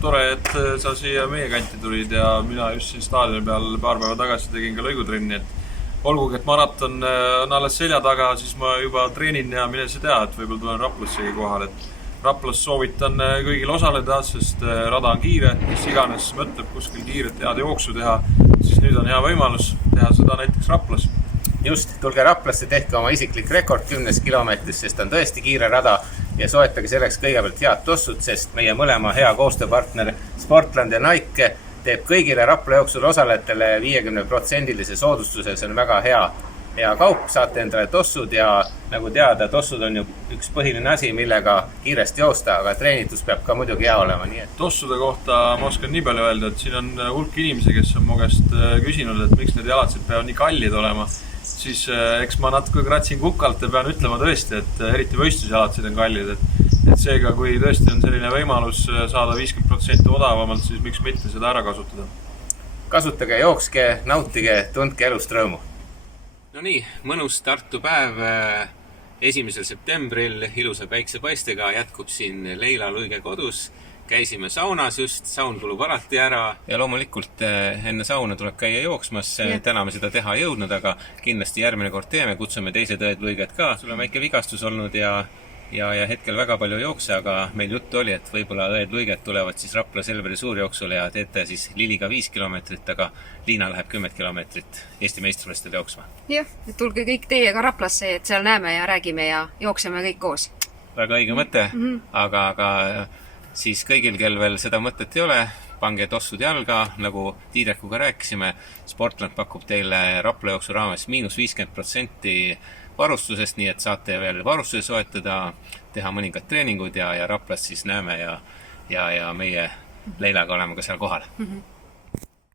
tore, et sa siia meie kanti tulid ja mina just siin staadioni peal paar päeva tagasi tegin ka lõigutrenni, et olgugi, et maraton on alles selja taga, siis ma juba treenin ja mine sa tea, et võib-olla tulen Raplassegi kohale, et Raplas soovitan kõigil osaleda, sest rada on kiire, kes iganes mõtleb kuskil kiiret head jooksu teha, siis nüüd on hea võimalus teha seda näiteks Raplas. Just, tulge Raplasse, tehke oma isiklik rekord 10 kilomeetris, sest on tõesti kiire rada ja soetage selleks kõigepealt head tossud, sest meie mõlema hea koostööpartner Sportland ja Nike teeb kõigile Rapla jooksul osalejatele 50% soodustuse, see on väga hea kaup, saate endale tossud ja nagu teada, tossud on ju üks põhiline asi, millega kiiresti joosta, aga treenitus peab ka muidugi hea olema. Nii et tossude kohta ma oskan nii palju öelda, et siin on hulk inimesi, kes on mu käest küsinud, et miks need jalatsid peavad nii kallid olema. Siis eks ma natuke kratsin kukalt ja pean ütlema tõesti, et eriti võistlusjalatsid on kallid, et seega, kui tõesti on selline võimalus saada 50% odavamalt, siis miks mitte seda ära kasutada. Kasutage, jookske, nautige, tundke elust rõõmu. No nii, mõnus Tartu päev 1. septembril ilusa päiksepaistega jätkub siin Leila Luige kodus. Käisime saunas just, saun kulub alati ära ja loomulikult enne sauna tuleb käia jooksmas. Täna me seda teha jõudnud, aga kindlasti järgmine kord teeme, kutsume teised õed Luiget ka. Sul on väike vigastus olnud ja hetkel väga palju jookse, aga meil juttu oli, et võib-olla õed Luiget tulevad siis Rapla Selveri suurjooksule ja teete siis Liliga 5 kilomeetrit, aga Liina läheb 10 kilomeetrit Eesti meistrivõistlustel jooksma. Jah, tulge kõik teiega Raplasse, et seal näeme ja räägime ja jookseme kõik koos. Väga õige mõte, aga siis kõigil, kel veel seda mõtet ei ole, pange tossud jalga, nagu Tiidrekuga rääkisime. Sportland pakub teile Rapla jooksu raames -50% varustusest, nii et saate veel varustuse soetada, teha mõningad treeningud ja Raplas siis näeme ja meie Leilaga oleme ka seal kohal.